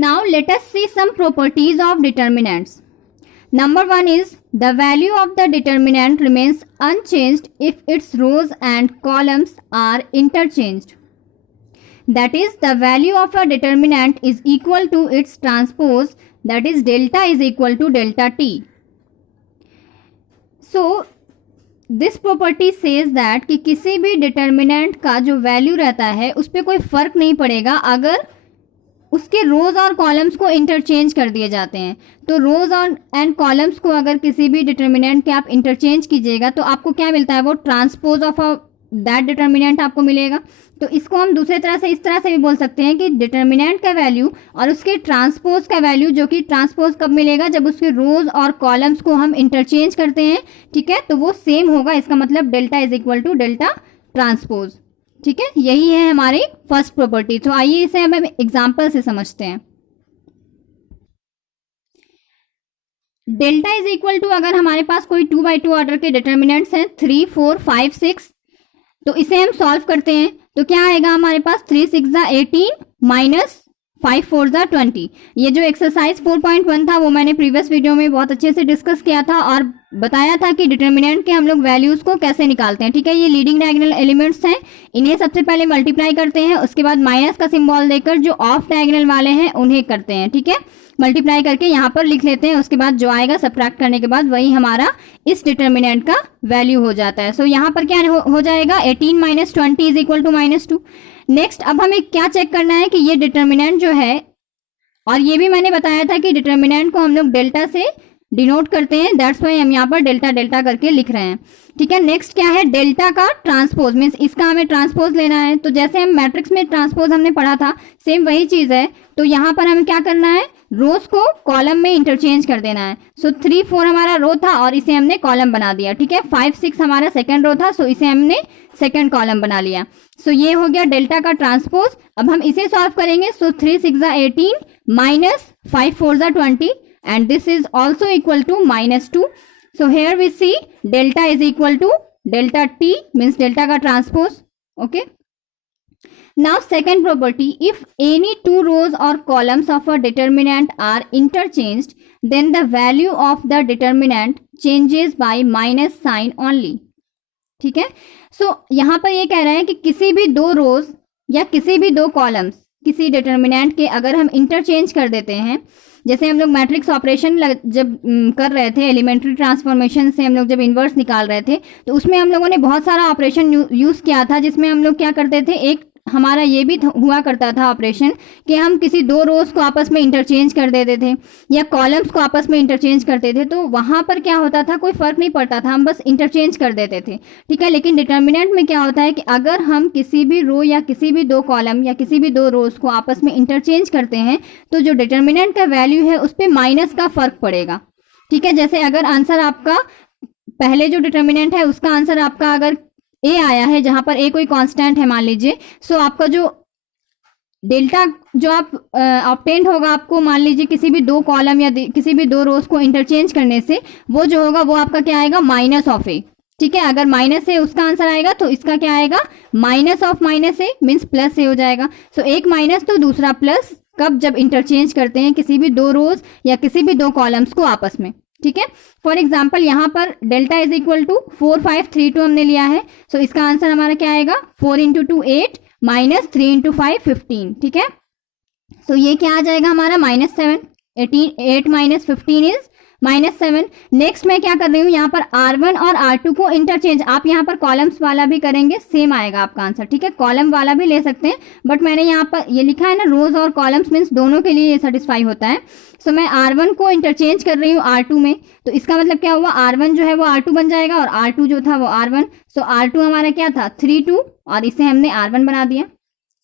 Now let us see some properties of determinants. Number 1 is the value of the determinant remains unchanged if its rows and columns are interchanged. That is, the value of a determinant is equal to its transpose, that is delta is equal to delta t. So this property says that कि किसी भी determinant का जो value रहता है उस पर कोई फर्क नहीं पड़ेगा अगर उसके रोज और कॉलम्स को इंटरचेंज कर दिए जाते हैं। तो रोज और एंड कॉलम्स को अगर किसी भी डिटर्मिनेंट के आप इंटरचेंज कीजिएगा तो आपको क्या मिलता है, वो ट्रांसपोज ऑफ दैट डिटर्मिनेंट आपको मिलेगा। तो इसको हम दूसरे तरह से इस तरह से भी बोल सकते हैं कि डिटर्मिनेंट का वैल्यू और उसके ट्रांसपोज का वैल्यू, जो कि ट्रांसपोज कब मिलेगा, जब उसके रोज और कॉलम्स को हम इंटरचेंज करते हैं, ठीक है, तो वो सेम होगा। इसका मतलब delta is equal to delta transpose, ठीक है, यही है हमारी फर्स्ट प्रॉपर्टी। तो आइए इसे हम एग्जाम्पल से समझते हैं। डेल्टा इज इक्वल टू, अगर हमारे पास कोई 2x2 ऑर्डर के डिटर्मिनेंट्स हैं 3, 4, 5, 6, तो इसे हम सॉल्व करते हैं तो क्या आएगा हमारे पास 3 6 18 माइनस 5 4 20। ये जो एक्सरसाइज 4.1 था वो मैंने प्रीवियस वीडियो में बहुत अच्छे से डिस्कस किया था और बताया था कि डिटर्मिनेंट के हम लोग वैल्यूज को कैसे निकालते हैं, ठीक है। ये लीडिंग डायगोनल एलिमेंट्स हैं, इन्हें सबसे पहले मल्टीप्लाई करते हैं, उसके बाद माइनस का सिंबल देकर जो ऑफ डायगोनल वाले हैं उन्हें करते हैं, ठीक है, मल्टीप्लाई करके यहाँ पर लिख लेते हैं। उसके बाद जो आएगा सब्ट्रैक्ट करने के बाद वही हमारा इस डिटर्मिनेंट का वैल्यू हो जाता है। सो यहाँ पर क्या हो जाएगा 18 minus 20 is equal to -2। Next अब हमें क्या चेक करना है कि ये डिटर्मिनेंट जो है, और ये भी मैंने बताया था कि डिटर्मिनेंट को हम लोग डेल्टा से डिनोट करते हैं, दैट्स वाई हम यहाँ पर डेल्टा डेल्टा करके लिख रहे हैं, ठीक है। नेक्स्ट क्या है, डेल्टा का ट्रांसपोज, मीन्स इसका हमें ट्रांसपोज लेना है। तो जैसे हम मैट्रिक्स में ट्रांसपोज हमने पढ़ा था, सेम वही चीज है। तो यहाँ पर हमें क्या करना है, रोज को कॉलम में इंटरचेंज कर देना है। सो 3 4 हमारा रो था और इसे हमने कॉलम बना दिया, ठीक है। 5 6 हमारा सेकंड रो था, सो इसे हमने सेकंड कॉलम बना लिया। सो ये हो गया डेल्टा का ट्रांसपोज। अब हम इसे सॉल्व करेंगे। सो 3 6 18 minus 5 4 20 and this is also equal to -2. So here we see delta is equal to delta t, means delta का transpose, okay. Now second property, if any two rows or columns of a determinant are interchanged, then the value of the determinant changes by minus sign only, ठीक है। So यहाँ पर ये कह रहे हैं कि किसी भी दो रोज या किसी भी दो कॉलम्स किसी डिटर्मिनेंट के अगर हम इंटरचेंज कर देते हैं, जैसे हम लोग मैट्रिक्स ऑपरेशन जब कर रहे थे, एलिमेंट्री ट्रांसफॉर्मेशन से हम लोग जब इन्वर्स निकाल रहे थे, तो उसमें हम लोगों ने बहुत सारा ऑपरेशन यूज किया था, जिसमें हम लोग क्या करते थे, एक हमारा ये भी हुआ करता था ऑपरेशन कि हम किसी दो रोज को आपस में इंटरचेंज कर देते थे या कॉलम्स को आपस में इंटरचेंज करते थे। तो वहां पर क्या होता था, कोई फर्क नहीं पड़ता था, हम बस इंटरचेंज कर देते थे, ठीक है। लेकिन डिटर्मिनेंट में क्या होता है कि अगर हम किसी भी रो या किसी भी दो कॉलम या किसी भी दो रोज को आपस में इंटरचेंज करते हैं तो जो डिटर्मिनेंट का वैल्यू है उस पर माइनस का फर्क पड़ेगा, ठीक है। जैसे अगर आंसर आपका पहले जो डिटर्मिनेंट है उसका आंसर आपका अगर ए आया है, जहां पर ए कोई कांस्टेंट है मान लीजिए, सो आपका जो डेल्टा जो आप ऑब्टेन्ड होगा आपको मान लीजिए किसी भी दो कॉलम या किसी भी दो रोज को इंटरचेंज करने से, वो जो होगा वो आपका क्या आएगा, माइनस ऑफ ए, ठीक है। अगर माइनस ए उसका आंसर आएगा तो इसका क्या आएगा, minus of minus a means plus a हो जाएगा। सो एक माइनस तो दूसरा प्लस, कब, जब इंटरचेंज करते हैं किसी भी दो रोज या किसी भी दो कॉलम्स को आपस में, ठीक है। फॉर एग्जाम्पल यहाँ पर डेल्टा इज इक्वल टू 4 5 3 2 हमने लिया है। सो इसका आंसर हमारा क्या आएगा, 4 × 2 8 माइनस 3 × 5 15, ठीक है। सो ये क्या आ जाएगा हमारा -7, 8 माइनस 15 इज -7। नेक्स्ट मैं क्या कर रही हूँ, यहाँ पर R1 और R2 को इंटरचेंज, आप यहाँ पर कॉलम्स वाला भी करेंगे, सेम आएगा आपका आंसर, ठीक है। कॉलम वाला भी ले सकते हैं, बट मैंने यहाँ पर ये लिखा है ना, रोज और कॉलम्स मीन्स दोनों के लिए ये सेटिस्फाई होता है। सो मैं R1 को इंटरचेंज कर रही हूँ R2 में, तो इसका मतलब क्या हुआ, R1 जो है वो R2 बन जाएगा और R2 जो था वो R1। सो R2 हमारा क्या था 3 2 और इसे हमने R1 बना दिया,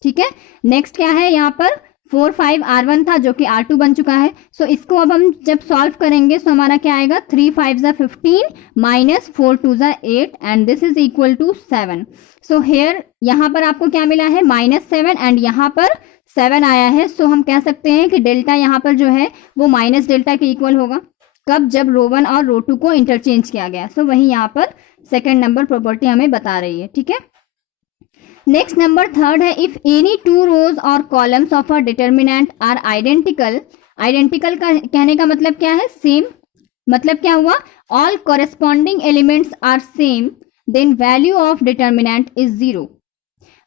ठीक है। नेक्स्ट क्या है, यहाँ पर 4 5 R1 था जो कि R2 बन चुका है। सो इसको अब हम जब सॉल्व करेंगे तो हमारा क्या आएगा, 3 5 15 minus 4 2 8 and this is equal to 7। So here यहाँ पर आपको क्या मिला है, -7 एंड यहाँ पर 7 आया है। सो हम कह सकते हैं कि डेल्टा यहाँ पर जो है वो माइनस डेल्टा के इक्वल होगा, कब, जब रो 1 और रो 2 को इंटरचेंज किया गया। सो वही यहाँ पर सेकेंड नंबर प्रॉपर्टी हमें बता रही है, ठीक है। नेक्स्ट नंबर थर्ड है, इफ एनी टू रोज और columns of a determinant are identical. Identical का कहने का मतलब क्या है? सेम। मतलब क्या हुआ? All corresponding elements are same, then value of determinant is 0।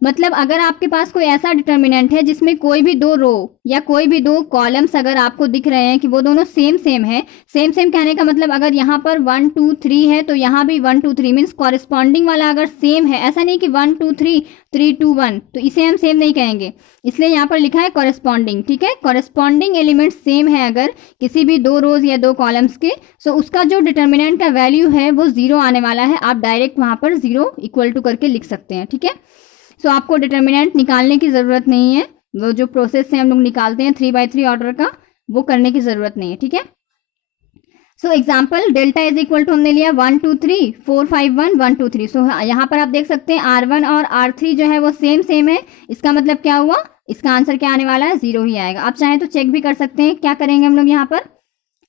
मतलब अगर आपके पास कोई ऐसा डिटर्मिनेंट है जिसमें कोई भी दो रो या कोई भी दो कॉलम्स अगर आपको दिख रहे हैं कि वो दोनों सेम सेम है, सेम सेम कहने का मतलब अगर यहाँ पर 1 2 3 है तो यहाँ भी 1 2 3 मीन्स कॉरेस्पॉन्डिंग वाला अगर सेम है, ऐसा नहीं कि 1 2 3 3 2 1, तो इसे हम सेम नहीं कहेंगे, इसलिए यहाँ पर लिखा है कॉरेस्पॉन्डिंग। ठीक है, कॉरेस्पॉन्डिंग एलिमेंट सेम है अगर किसी भी दो रोज या दो कॉलम्स के, सो उसका जो डिटर्मिनेंट का वैल्यू है वो 0 आने वाला है। आप डायरेक्ट वहां पर 0 इक्वल टू करके लिख सकते हैं। ठीक है, सो आपको डिटर्मिनेंट निकालने की ज़रूरत नहीं है, वो जो प्रोसेस से हम लोग निकालते हैं 3/3 ऑर्डर का, वो करने की ज़रूरत नहीं है। ठीक है, so example delta is equal to हमने लिया 1 2 3 4 5 1 1 2 3। सो यहाँ पर आप देख सकते हैं R1 और R3 जो है वो सेम सेम है। इसका मतलब क्या हुआ? इसका आंसर क्या आने वाला है? 0 ही आएगा। आप चाहें तो चेक भी कर सकते हैं। क्या करेंगे हम लोग यहाँ पर?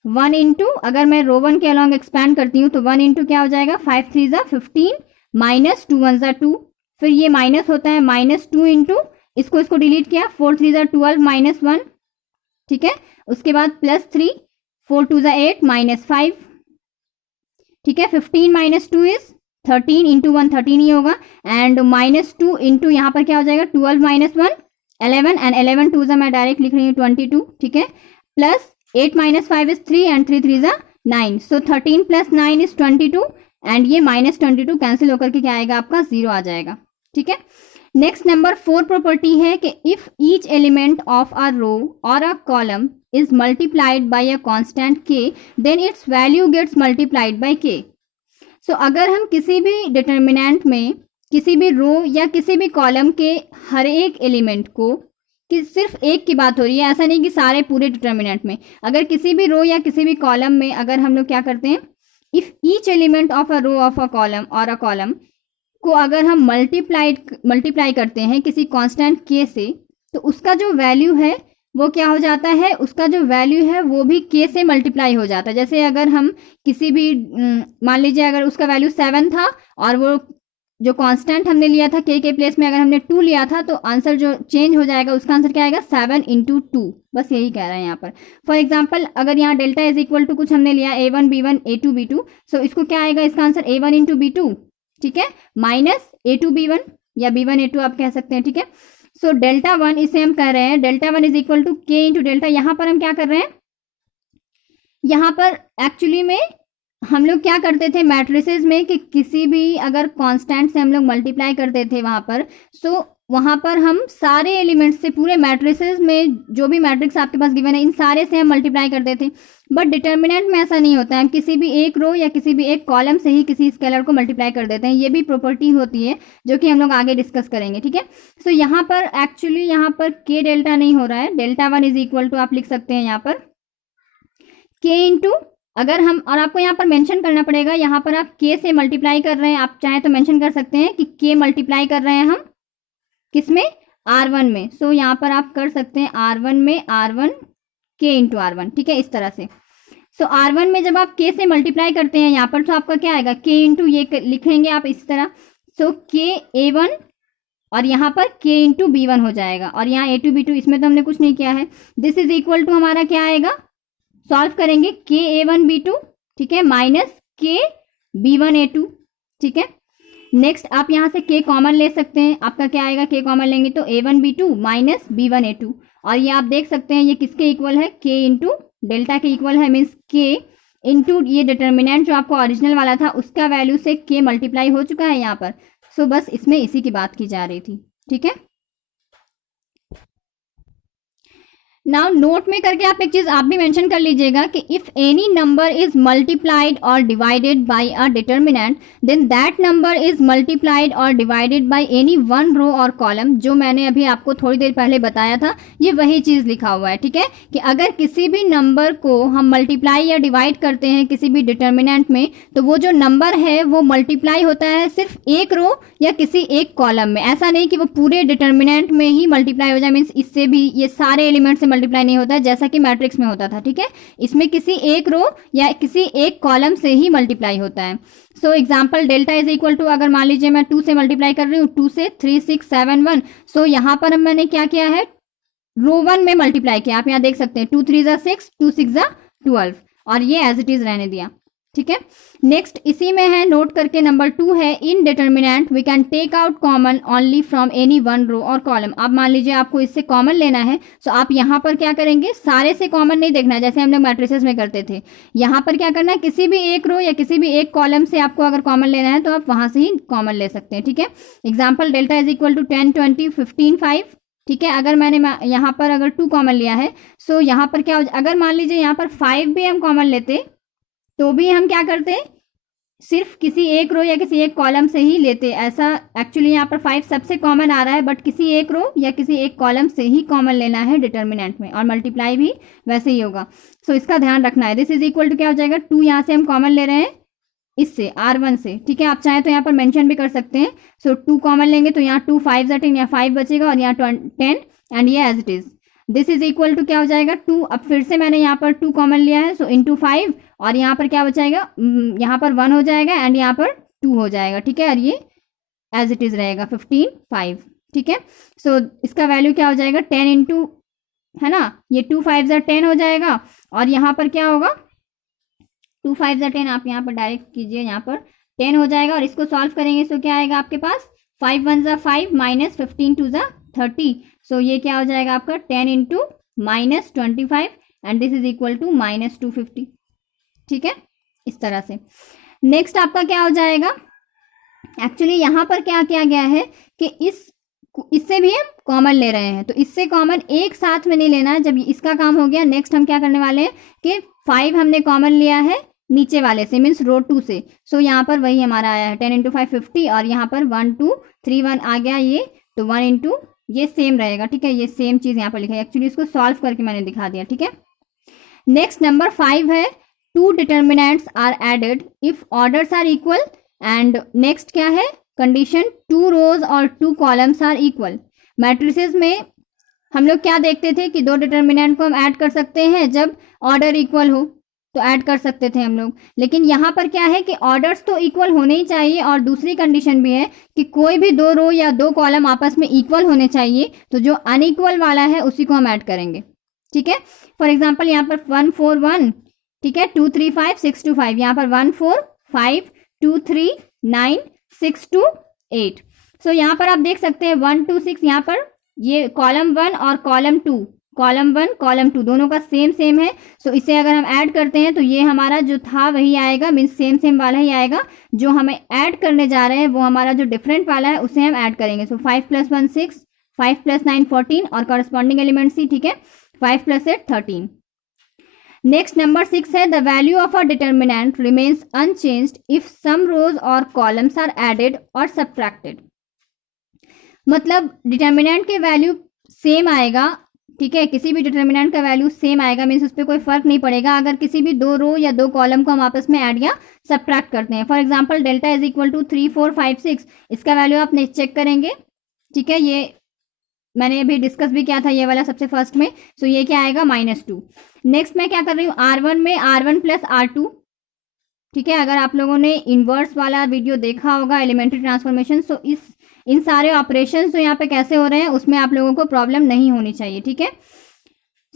1 इंटू, अगर मैं रो 1 के अलॉन्ग एक्सपैंड करती हूँ तो 1 इंटू क्या हो जाएगा? 5 3 ज़ा 15 माइनस 2 1 ज़ा 2, फिर ये माइनस होता है -2 इंटू, इसको डिलीट किया, 4 3 ज़ा 12 -1। ठीक है, उसके बाद +3 4 2 ज़ा 8 -5। ठीक है, 15 -2 इज 13 इंटू 1 13 ही होगा, एंड -2 इंटू यहाँ पर क्या हो जाएगा? 12 -1 11, एंड 11 2 ज़ा मैं डायरेक्ट लिख रही हूँ 22। ठीक है, प्लस 8 -5 इज 3 एंड 3 3 ज़ा 9, सो 13 + 9 इज 22, एंड ये -22 कैंसिल होकर के क्या आएगा? आपका 0 आ जाएगा। ठीक है, नेक्स्ट नंबर 4 प्रॉपर्टी है कि if each element of a row और a column is multiplied by a constant k, then its value gets multiplied by k। So अगर हम किसी भी डिटर्मिनेंट में किसी भी रो या किसी भी कॉलम के हर एक एलिमेंट को, कि सिर्फ एक की बात हो रही है, ऐसा नहीं कि सारे पूरे डिटर्मिनेंट में, अगर किसी भी रो या किसी भी कॉलम में अगर हम लोग क्या करते हैं, if each element of a row of a column और अ कॉलम को अगर हम मल्टीप्लाई करते हैं किसी कांस्टेंट k से, तो उसका जो वैल्यू है वो क्या हो जाता है? उसका जो वैल्यू है वो भी k से मल्टीप्लाई हो जाता है। जैसे अगर हम किसी भी मान लीजिए अगर उसका वैल्यू 7 था और वो जो कांस्टेंट हमने लिया था k के प्लेस में अगर हमने 2 लिया था, तो आंसर जो चेंज हो जाएगा उसका आंसर क्या आएगा? 7 × 2। बस यही कह रहे हैं यहाँ पर। फॉर एग्जाम्पल अगर यहाँ डेल्टा इज इक्वल टू कुछ हमने लिया a1 b1 a2 b2, सो इसको क्या आएगा? इसका आंसर a1 × b2, ठीक है, माइनस a2 b1 या b1 a2 आप कह सकते हैं। ठीक है, सो डेल्टा 1 इसे हम कह रहे हैं delta 1 is equal to k into delta. यहाँ पर हम क्या कर रहे हैं? यहाँ पर एक्चुअली में हम लोग क्या करते थे मैट्रिसेस में कि किसी भी अगर कांस्टेंट से हम लोग मल्टीप्लाई करते थे वहाँ पर, सो वहाँ पर हम सारे एलिमेंट्स से, पूरे मैट्रिसेस में जो भी मैट्रिक्स आपके पास गिवन है इन सारे से हम मल्टीप्लाई करते थे। बट डिटर्मिनेंट में ऐसा नहीं होता है, हम किसी भी एक रो या किसी भी एक कॉलम से ही किसी स्केलर को मल्टीप्लाई कर देते हैं। ये भी प्रॉपर्टी होती है जो कि हम लोग आगे डिस्कस करेंगे। ठीक है, सो यहाँ पर एक्चुअली यहाँ पर k डेल्टा नहीं हो रहा है, डेल्टा 1 इज इक्वल टू आप लिख सकते हैं यहाँ पर k इंटू, अगर हम, और आपको यहाँ पर मेंशन करना पड़ेगा, यहाँ पर आप k से मल्टीप्लाई कर रहे हैं, आप चाहे तो मेंशन कर सकते हैं कि k मल्टीप्लाई कर रहे हैं हम किसमें? R1 में। सो यहाँ पर आप कर सकते हैं R1 में R1 k इंटू R1। ठीक है, इस तरह से। सो R1 में जब आप k से मल्टीप्लाई करते हैं यहाँ पर, तो आपका क्या आएगा? k इंटू ये लिखेंगे आप इस तरह, सो k a1 और यहाँ पर k इंटू b1 हो जाएगा, और यहाँ a2 b2 इसमें तो हमने कुछ नहीं किया है। दिस इज इक्वल टू हमारा क्या आएगा? सॉल्व करेंगे k a1 b2, ठीक है, माइनस k b1 a2। ठीक है, नेक्स्ट आप यहाँ से k कॉमन ले सकते हैं, आपका क्या आएगा? k कॉमन लेंगे तो a1 b2 minus b1 a2, और ये आप देख सकते हैं ये किसके इक्वल है? k इंटू डेल्टा के इक्वल है, मीन्स k इंटू ये डिटर्मिनेंट जो आपको ओरिजिनल वाला था उसका वैल्यू से k मल्टीप्लाई हो चुका है यहाँ पर। सो बस इसमें इसी की बात की जा रही थी। ठीक है, नाउ नोट में करके आप एक चीज आप भी मेंशन कर लीजिएगा कि if any number is multiplied और divided by a determinant, then that number is multiplied और divided by any one row और कॉलम। जो मैंने अभी आपको थोड़ी देर पहले बताया था, ये वही चीज लिखा हुआ है। ठीक है, कि अगर किसी भी नंबर को हम मल्टीप्लाई या डिवाइड करते हैं किसी भी डिटर्मिनेंट में, तो वो जो नंबर है वो मल्टीप्लाई होता है सिर्फ एक रो या किसी एक कॉलम में। ऐसा नहीं कि वो पूरे डिटर्मिनेंट में ही मल्टीप्लाई हो जाए, मीन्स इससे भी, ये सारे एलिमेंट से मल्टीप्लाई नहीं होता है जैसा कि मैट्रिक्स में होता था, ठीक है। इसमें किसी एक रो या किसी एक कॉलम से ही मल्टीप्लाई होता है। So example delta is equal to, अगर मान लीजिए मैं 2 से मल्टीप्लाई कर रही हूँ, 2 से 3 6 7 1। सो यहाँ पर मैंने क्या किया है, रो 1 में मल्टीप्लाई किया। आप यहाँ देख सकते हैं 2 3 जा 6, 2 6 जा 12, और ये एज इट इज रहने दिया, ठीक है। नेक्स्ट इसी में है, नोट करके नंबर 2 है, in determinant we can take out common only from any one row और कॉलम। अब मान लीजिए आपको इससे कॉमन लेना है, तो आप यहाँ पर क्या करेंगे, सारे से कॉमन नहीं देखना है जैसे हम लोग मैट्रिसेस में करते थे। यहाँ पर क्या करना है, किसी भी एक रो या किसी भी एक कॉलम से आपको अगर कॉमन लेना है तो आप वहां से ही कॉमन ले सकते हैं, ठीक है। Example delta is equal to 10 20 15 5, ठीक है। अगर मैंने यहाँ पर अगर 2 कॉमन लिया है, सो यहाँ पर क्या हो, अगर मान लीजिए यहाँ पर 5 भी हम कॉमन लेते तो भी हम क्या करते, सिर्फ किसी एक रो या किसी एक कॉलम से ही लेते। ऐसा एक्चुअली यहाँ पर 5 सबसे कॉमन आ रहा है, बट किसी एक रो या किसी एक कॉलम से ही कॉमन लेना है डिटर्मिनेंट में, और मल्टीप्लाई भी वैसे ही होगा। सो इसका ध्यान रखना है। दिस इज इक्वल टू क्या हो जाएगा, 2 यहाँ से हम कॉमन ले रहे हैं इससे R1 से, ठीक है। आप चाहें तो यहाँ पर मेंशन भी कर सकते हैं। सो 2 कॉमन लेंगे तो यहाँ 2 5 जा 10, यहाँ 5 बचेगा और यहाँ 10, एंड ये as it is. This is equal to क्या हो जाएगा 2, अब फिर से मैंने यहाँ पर 2 कॉमन लिया है, सो इंटू 5, और यहाँ पर क्या बचाएगा, यहाँ पर 1 हो जाएगा एंड यहाँ पर 2 हो जाएगा, ठीक है। और ये एज इट इज रहेगा 15 5, ठीक है। सो इसका वैल्यू क्या हो जाएगा 10 इंटू, है ना, ये 2 5 जा 10 हो जाएगा, और यहाँ पर क्या होगा 2 5 जा 10, आप यहाँ पर डायरेक्ट कीजिए, यहाँ पर 10 हो जाएगा। और इसको सॉल्व करेंगे तो क्या आएगा आपके पास, 5 1 जा 5 माइनस 15 2 जा 30। सो ये क्या हो जाएगा आपका 10 into minus 25, and this is equal to minus 250, ठीक है, इस तरह से। नेक्स्ट आपका क्या हो जाएगा, एक्चुअली यहाँ पर क्या किया गया है कि इससे भी हम कॉमन ले रहे हैं, तो इससे कॉमन एक साथ में नहीं लेना है। जब इसका काम हो गया, नेक्स्ट हम क्या करने वाले हैं कि 5 हमने कॉमन लिया है नीचे वाले से, मीन्स रो 2 से। सो यहाँ पर वही हमारा आया है 10 इंटू 5 50, और यहाँ पर 1 2 3 1 आ गया ये, तो 1 इंटू ये सेम रहेगा, ठीक है। ये सेम चीज यहाँ पर लिखा है, एक्चुअली इसको सॉल्व करके मैंने दिखा दिया, ठीक है। नेक्स्ट नंबर 5 है, 2 determinants are added if orders are equal, and next क्या है, कंडीशन 2 रोज और 2 कॉलम्स आर इक्वल। मैट्रिसेस में हम लोग क्या देखते थे कि 2 डिटर्मिनेंट को हम ऐड कर सकते हैं जब ऑर्डर इक्वल हो, तो ऐड कर सकते थे हम लोग। लेकिन यहाँ पर क्या है कि ऑर्डर्स तो इक्वल होने ही चाहिए, और दूसरी कंडीशन भी है कि कोई भी 2 रो या 2 कॉलम आपस में इक्वल होने चाहिए, तो जो अनइक्वल वाला है उसी को हम ऐड करेंगे, ठीक है। फॉर एग्जाम्पल यहाँ पर 1 4 1, ठीक है, 2 3 5 6 2 5, यहाँ पर 1 4 5 2 3 9 6 2 8। सो यहाँ पर आप देख सकते हैं 1 2 6, यहाँ पर ये कॉलम 1 और कॉलम 2, कॉलम 1 कॉलम 2 दोनों का सेम है। सो इसे अगर हम ऐड करते हैं तो ये हमारा जो था वही आएगा, मीन्स सेम वाला ही आएगा। जो हमें ऐड करने जा रहे हैं वो हमारा जो डिफरेंट वाला है उसे हम ऐड करेंगे। सो 5 + 1 6, 5 + 9 14, और करस्पॉन्डिंग एलिमेंट सी, ठीक है, 5 + 8 13। नेक्स्ट नंबर 6 है, the value of a determinant remains unchanged if some rows और कॉलम्स आर एडेड और सब्ट्रैक्टेड। मतलब डिटर्मिनेंट के वैल्यू सेम आएगा, ठीक है, किसी भी डिटर्मिनेंट का वैल्यू सेम आएगा, मीन्स उस पर कोई फर्क नहीं पड़ेगा अगर किसी भी 2 रो या 2 कॉलम को हम आपस में ऐड या सब्ट्रैक्ट करते हैं। For example delta is equal to 3 4 5 6, इसका वैल्यू आप चेक करेंगे, ठीक है, ये मैंने अभी डिस्कस भी किया था ये वाला सबसे फर्स्ट में। सो ये क्या आएगा -2। नेक्स्ट मैं क्या कर रही हूँ, R1 में R1 + R2, ठीक है। अगर आप लोगों ने इनवर्स वाला वीडियो देखा होगा एलिमेंट्री ट्रांसफॉर्मेशन, सो इन सारे ऑपरेशन जो यहाँ पे कैसे हो रहे हैं उसमें आप लोगों को प्रॉब्लम नहीं होनी चाहिए, ठीक है।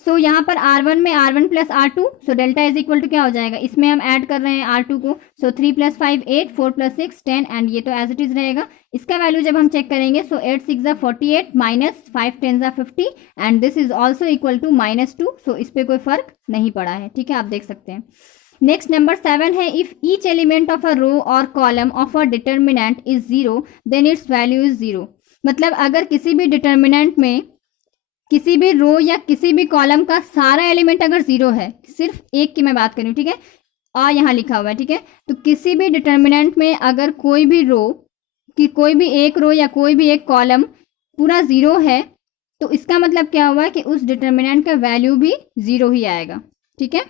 सो यहाँ पर R1 में R1 + R2, so delta is equal to क्या हो जाएगा, इसमें हम ऐड कर रहे हैं R2 को। सो 3 + 5 8, 4 + 6 10, एंड ये तो एज इट इज रहेगा। इसका वैल्यू जब हम चेक करेंगे, सो 8 6 जा 48 माइनस 5 10 जा 50, and this is also equal to -2। So इस पर कोई फर्क नहीं पड़ा है, ठीक है, आप देख सकते हैं। नेक्स्ट नंबर 7 है, if each element of a row और column of a determinant is 0 then its value is 0। मतलब अगर किसी भी डिटर्मिनेंट में किसी भी रो या किसी भी कॉलम का सारा एलिमेंट अगर 0 है, सिर्फ एक की मैं बात करूँ, ठीक है, और यहाँ लिखा हुआ है, ठीक है, तो किसी भी डिटर्मिनेंट में अगर कोई भी रो कि कोई भी एक रो या कोई भी एक कॉलम पूरा 0 है, तो इसका मतलब क्या हुआ कि उस डिटर्मिनेंट का वैल्यू भी 0 ही आएगा, ठीक है।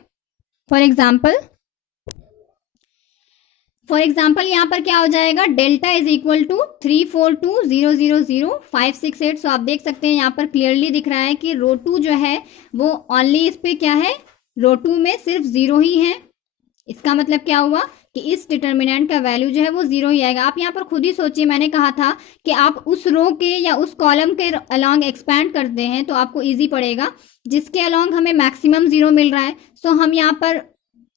फॉर फॉर एग्जाम्पल यहाँ पर क्या हो जाएगा, डेल्टा इज इक्वल टू 342,000,568। सो आप देख सकते हैं यहाँ पर क्लियरली दिख रहा है कि रो 2 जो है वो ओनली इस पे क्या है, रो 2 में सिर्फ 0 ही है। इसका मतलब क्या हुआ कि इस डिटर्मिनेंट का वैल्यू जो है वो 0 ही आएगा। आप यहाँ पर खुद ही सोचिए, मैंने कहा था कि आप उस रो के या उस कॉलम के अलोंग एक्सपैंड करते हैं तो आपको इजी पड़ेगा, जिसके अलोंग हमें मैक्सिमम 0 मिल रहा है। सो हम यहाँ पर,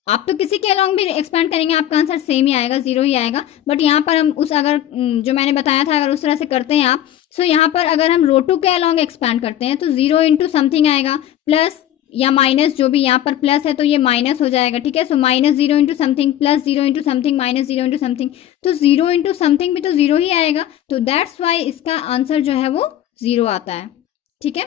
आप तो किसी के अलोंग भी एक्सपैंड करेंगे आपका आंसर सेम ही आएगा, 0 ही आएगा। बट यहाँ पर हम उस, अगर जो मैंने बताया था अगर उस तरह से करते हैं आप, सो यहाँ पर अगर हम रो 2 के अलोंग एक्सपैंड करते हैं तो 0 इंटू समथिंग आएगा, प्लस या माइनस, जो भी यहाँ पर प्लस है तो ये माइनस हो जाएगा, ठीक है। सो -0 into something plus 0 into something minus 0 into something, तो 0 इंटू समथिंग भी तो 0 ही आएगा। तो दैट्स वाई इसका आंसर जो है वो 0 आता है, ठीक है।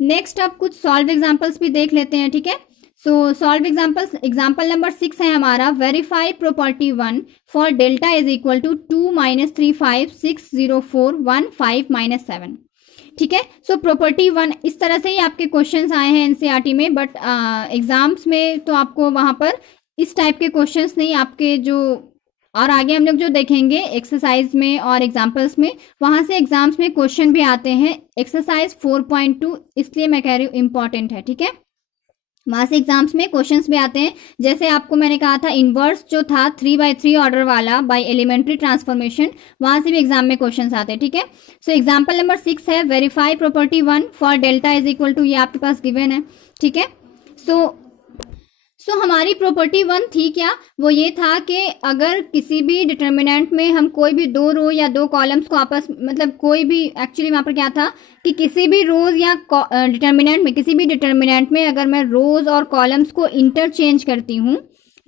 नेक्स्ट अब कुछ सॉल्व एग्जाम्पल्स भी देख लेते हैं, ठीक है। So solve examples, example number 6 है हमारा, verify property 1 for delta is equal to 2 - 3560415 - 7, ठीक है। सो प्रॉपर्टी 1, इस तरह से ही आपके क्वेश्चंस आए हैं एनसीईआरटी में, बट एग्जाम्स में तो आपको वहां पर इस टाइप के क्वेश्चंस नहीं, आपके जो और आगे हम लोग जो देखेंगे एक्सरसाइज में और एग्जाम्पल्स में, वहां से एग्जाम्स में क्वेश्चन भी आते हैं। एक्सरसाइज 4.2 इसलिए मैं कह रही हूँ इंपॉर्टेंट है, ठीक है। वहां से एग्जाम्स में क्वेश्चंस भी आते हैं। जैसे आपको मैंने कहा था इनवर्स जो था 3/3 ऑर्डर वाला बाय एलिमेंट्री ट्रांसफॉर्मेशन, वहां से भी एग्जाम में क्वेश्चंस आते हैं, ठीक है। सो एग्जाम्पल नंबर 6 है, verify property 1 for delta is equal to, ये आपके पास गिवन है, ठीक है। सो हमारी प्रॉपर्टी 1 थी क्या, वो ये था कि अगर किसी भी डिटर्मिनेंट में हम कोई भी 2 रो या 2 कॉलम्स को आपस, मतलब कोई भी, एक्चुअली वहाँ पर क्या था कि किसी भी रोज या डिटर्मिनेंट में, किसी भी डिटर्मिनेंट में अगर मैं रोज और कॉलम्स को इंटरचेंज करती हूँ,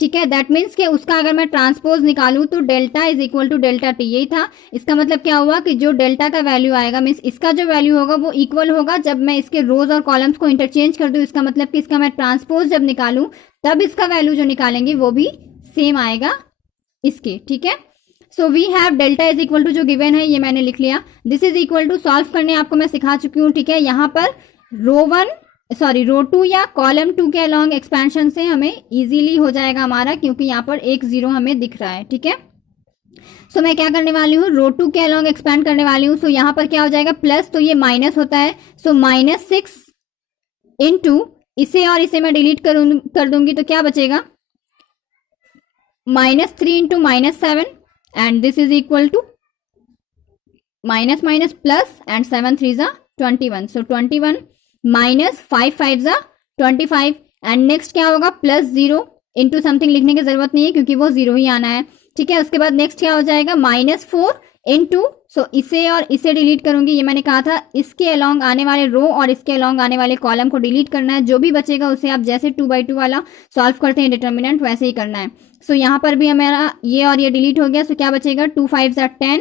ठीक है, दैट मीन्स कि उसका अगर मैं ट्रांसपोज निकालूं तो delta is equal to delta टी, यही था। इसका मतलब क्या हुआ कि जो डेल्टा का वैल्यू आएगा, मीन्स इसका जो वैल्यू होगा वो इक्वल होगा जब मैं इसके रोज और कॉलम्स को इंटरचेंज कर दूं। इसका मतलब कि इसका मैं ट्रांसपोज जब निकालूं तब इसका वैल्यू जो निकालेंगे वो भी सेम आएगा इसके, ठीक है। So we have delta is equal to, जो गिवन है ये मैंने लिख लिया। This is equal to, solve करने आपको मैं सिखा चुकी हूँ, ठीक है। यहाँ पर रो 2 या कॉलम 2 के अलोंग एक्सपेंशन से हमें इजीली हो जाएगा हमारा, क्योंकि यहाँ पर एक 0 हमें दिख रहा है, ठीक है। सो मैं क्या करने वाली हूँ, रो 2 के अलोंग एक्सपेंड करने वाली हूँ। सो यहाँ पर क्या हो जाएगा, प्लस, तो ये माइनस होता है। सो -6 इंटू, इसे और इसे मैं डिलीट कर दूंगी तो क्या बचेगा, -3 into -7 and this is equal to minus minus plus and 7 3 जा 21। सो 21 - 5 5 जा 25 एंड नेक्स्ट क्या होगा, +0 इंटू समथिंग लिखने की जरूरत नहीं है क्योंकि वो 0 ही आना है, ठीक है। उसके बाद नेक्स्ट क्या हो जाएगा, -4 इंटू, सो इसे और इसे डिलीट करूंगी, ये मैंने कहा था इसके अलोंग आने वाले रो और इसके अलोंग आने वाले कॉलम को डिलीट करना है। जो भी बचेगा उसे आप जैसे 2/2 वाला सॉल्व करते हैं डिटर्मिनेंट, वैसे ही करना है। सो यहाँ पर भी हमारा ये और ये डिलीट हो गया। सो क्या बचेगा, 2 5 जा 10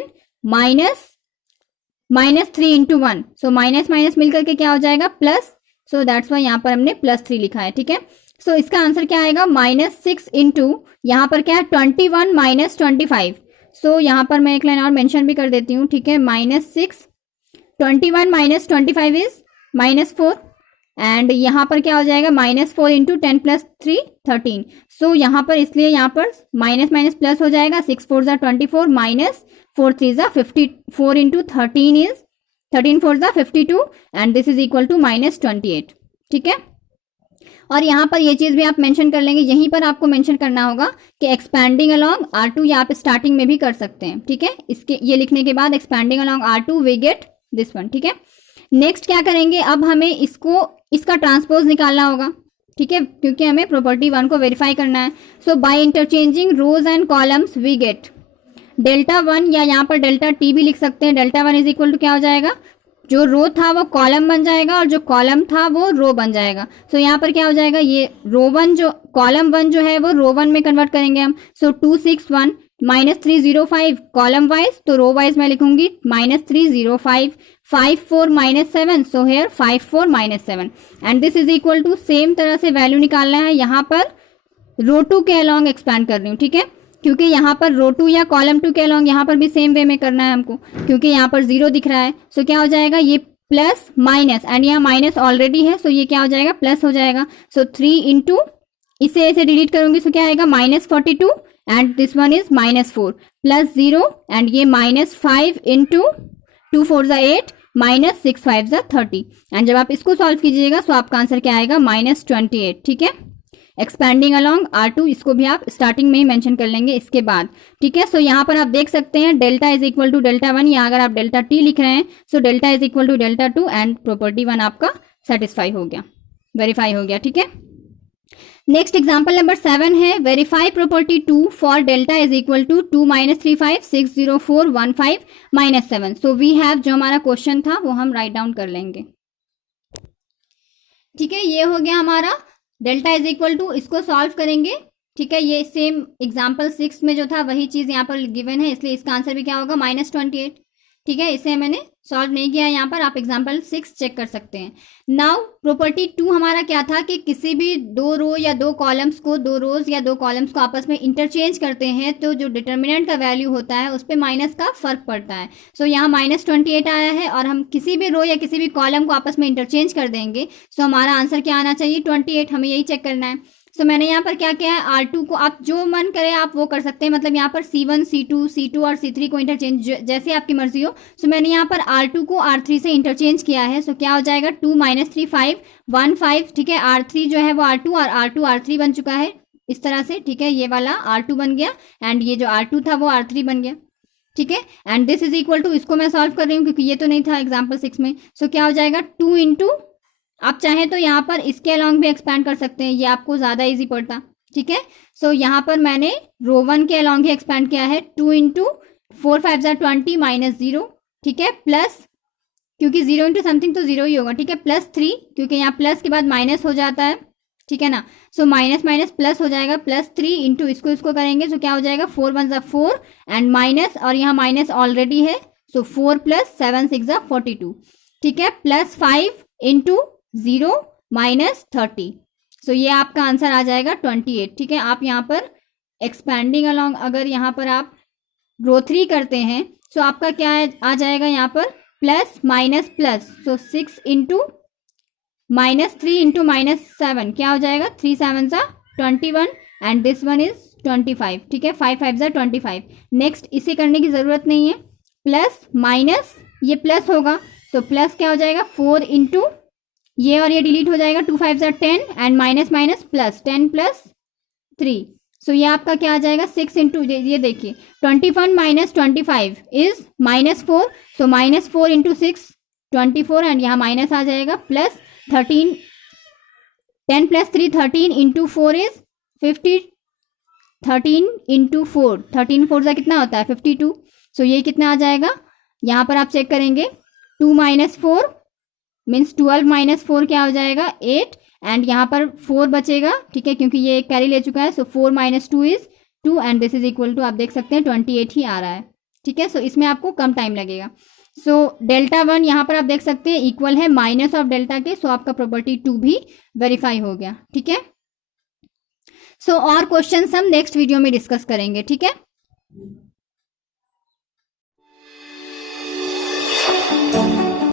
-3 इंटू 1, सो माइनस माइनस मिलकर के क्या हो जाएगा, प्लस। सो दैट्स वाई यहाँ पर हमने +3 लिखा है, ठीक है। सो इसका आंसर क्या आएगा, -6 इंटू, यहाँ पर क्या है 21 - 25। सो यहाँ पर मैं एक लाइन और मेंशन भी कर देती हूँ, ठीक है। -6, 21 - 25 इज -4 एंड यहाँ पर क्या हो जाएगा, -4 इंटू 10 + 3 13। सो यहाँ पर इसलिए यहाँ पर माइनस माइनस प्लस हो जाएगा, 6 4 जा 24 -4 3 जा 54 इंटू 13 इज 13 4 जा 52 and this is equal to -28, ठीक है। और यहाँ पर ये चीज भी आप मेंशन कर लेंगे, यहीं पर आपको मेंशन करना होगा कि एक्सपैंडिंग अलोंग R2, या आप स्टार्टिंग में भी कर सकते हैं, ठीक है। इसके ये लिखने के बाद expanding along R2 we get this one, ठीक है। नेक्स्ट क्या करेंगे, अब हमें इसका ट्रांसपोज निकालना होगा, ठीक है, क्योंकि हमें प्रॉपर्टी 1 को वेरीफाई करना है। So by interchanging rows and columns we get delta 1, या यहाँ पर डेल्टा टी भी लिख सकते हैं। डेल्टा 1 इज इक्वल टू क्या हो जाएगा, जो रो था वो कॉलम बन जाएगा और जो कॉलम था वो रो बन जाएगा। सो यहाँ पर क्या हो जाएगा, ये रो 1 जो कॉलम 1 जो है वो रो 1 में कन्वर्ट करेंगे हम। सो 261 -305 कॉलम वाइज, तो रो वाइज मैं लिखूंगी -305 54 - 7। So here 54 - 7 and this is equal to, same तरह से वैल्यू निकालना है। यहाँ पर रो 2 के अलोंग एक्सपैंड कर रही हूँ, ठीक है, क्योंकि यहाँ पर रो 2 या कॉलम 2 के अलोंग यहाँ पर भी सेम वे में करना है हमको, क्योंकि यहाँ पर 0 दिख रहा है। सो क्या हो जाएगा, ये प्लस माइनस एंड यहाँ माइनस ऑलरेडी है, सो ये क्या हो जाएगा, प्लस हो जाएगा। सो 3 इंटू, इसे डिलीट करूंगी, सो क्या आएगा, -42 and this one is -4 plus 0 and ये -5 इंटू 2 4 ज़ा 8 -6 5 ज़ा 30 एंड जब आप इसको सॉल्व कीजिएगा तो आपका आंसर क्या आएगा -28। ठीक है, एक्सपैंडिंग अलोंग R2, इसको भी आप स्टार्टिंग में ही मेंशन कर लेंगे इसके बाद। ठीक है, सो यहाँ पर आप देख सकते हैं delta is equal to delta 1, या अगर आप डेल्टा T लिख रहे हैं so delta is equal to delta 2 and property 1 आपका सेटिस्फाई हो गया, वेरीफाई हो गया। ठीक है, नेक्स्ट एग्जाम्पल नंबर 7 है verify property 2 for delta is equal to 2 -3 5 6 0 4 1 5 -7। So we have, जो हमारा क्वेश्चन था वो हम राइट डाउन कर लेंगे। ठीक है, ये हो गया हमारा डेल्टा इज इक्वल टू, इसको सॉल्व करेंगे। ठीक है, ये सेम एग्जाम्पल 6 में जो था वही चीज यहाँ पर गिवन है, इसलिए इसका आंसर भी क्या होगा -28। ठीक है, इसे मैंने सॉल्व नहीं किया यहाँ पर, आप एग्जाम्पल 6 चेक कर सकते हैं। नाउ प्रॉपर्टी 2 हमारा क्या था कि किसी भी दो रो या दो कॉलम्स को, दो रोज या दो कॉलम्स को आपस में इंटरचेंज करते हैं तो जो डिटर्मिनेंट का वैल्यू होता है उस पर माइनस का फर्क पड़ता है। सो यहाँ -28 आया है और हम किसी भी रो या किसी भी कॉलम को आपस में इंटरचेंज कर देंगे, सो हमारा आंसर क्या आना चाहिए 28, हमें यही चेक करना है। सो मैंने यहाँ पर क्या किया है, R2 को आप जो मन करे आप वो कर सकते हैं, मतलब यहाँ पर C1 C2 और C3 को इंटरचेंज जैसे आपकी मर्जी हो। सो मैंने यहाँ पर R2 को R3 से इंटरचेंज किया है, सो क्या हो जाएगा 2 -3 5 1 5। ठीक है, R3 जो है वो R2 और R2 R3 बन चुका है इस तरह से। ठीक है, ये वाला R2 बन गया एंड ये जो R2 था वो R3 बन गया। ठीक है, and this is equal to, इसको मैं सॉल्व कर रही हूँ क्योंकि ये तो नहीं था एग्जाम्पल 6 में। सो क्या हो जाएगा 2 इंटू, आप चाहें तो यहाँ पर इसके अलॉन्ग भी एक्सपैंड कर सकते हैं, ये आपको ज़्यादा इजी पड़ता। ठीक है, सो यहाँ पर मैंने रो 1 के अलॉन्ग ही एक्सपैंड किया है, 2 इंटू 4 5 ज़ा 20 -0। ठीक है, प्लस, क्योंकि 0 इंटू समथिंग तो 0 ही होगा। ठीक है, +3, क्योंकि यहाँ प्लस के बाद माइनस हो जाता है। ठीक है ना, सो माइनस माइनस प्लस हो जाएगा, +3 इंटू इसको करेंगे तो क्या हो जाएगा 4 1 ज़ा 4 एंड माइनस, और यहाँ माइनस ऑलरेडी है, सो 4 + 7 6 ज़ा 42। ठीक है, +5 इंटू 0 -30। सो ये आपका आंसर आ जाएगा 28। ठीक है, आप यहाँ पर एक्सपैंडिंग अलोंग, अगर यहाँ पर आप रो 3 करते हैं सो आपका क्या आ जाएगा यहाँ पर प्लस माइनस प्लस, सो 6 इंटू -3 इंटू -7 क्या हो जाएगा 3 7 ज़ा 21 एंड दिस वन इज 25। ठीक है, 5 5 ज़ा 25। नेक्स्ट इसे करने की ज़रूरत नहीं है, प्लस माइनस ये प्लस होगा, सो प्लस क्या हो जाएगा 4 इंटू, ये और ये डिलीट हो जाएगा, 2 5 ज़ा 10 एंड माइनस माइनस प्लस 10 + 3। सो ये आपका क्या आ जाएगा 6 इंटू, ये देखिए 21 - 25 इज -4, सो -4 इंटू 6 24 एंड यहाँ माइनस आ जाएगा, प्लस 13 10 + 3 13 इंटू 4 इज 50, 13 इंटू 4 13 4 ज़ा कितना होता है 52। सो ये कितना आ जाएगा, यहाँ पर आप चेक करेंगे 2 - 4 मीन्स 12 - 4 क्या हो जाएगा 8 एंड यहाँ पर 4 बचेगा। ठीक है, क्योंकि ये एक कैरी ले चुका है, so 4 - 2 is 2 and this is equal to, आप देख सकते हैं 28 ही आ रहा है। ठीक है, सो इसमें आपको कम टाइम लगेगा। सो डेल्टा 1 यहाँ पर आप देख सकते हैं इक्वल है माइनस ऑफ डेल्टा के, सो आपका प्रॉपर्टी 2 भी वेरीफाई हो गया। ठीक है, सो और क्वेश्चन हम नेक्स्ट वीडियो में डिस्कस करेंगे। ठीक है।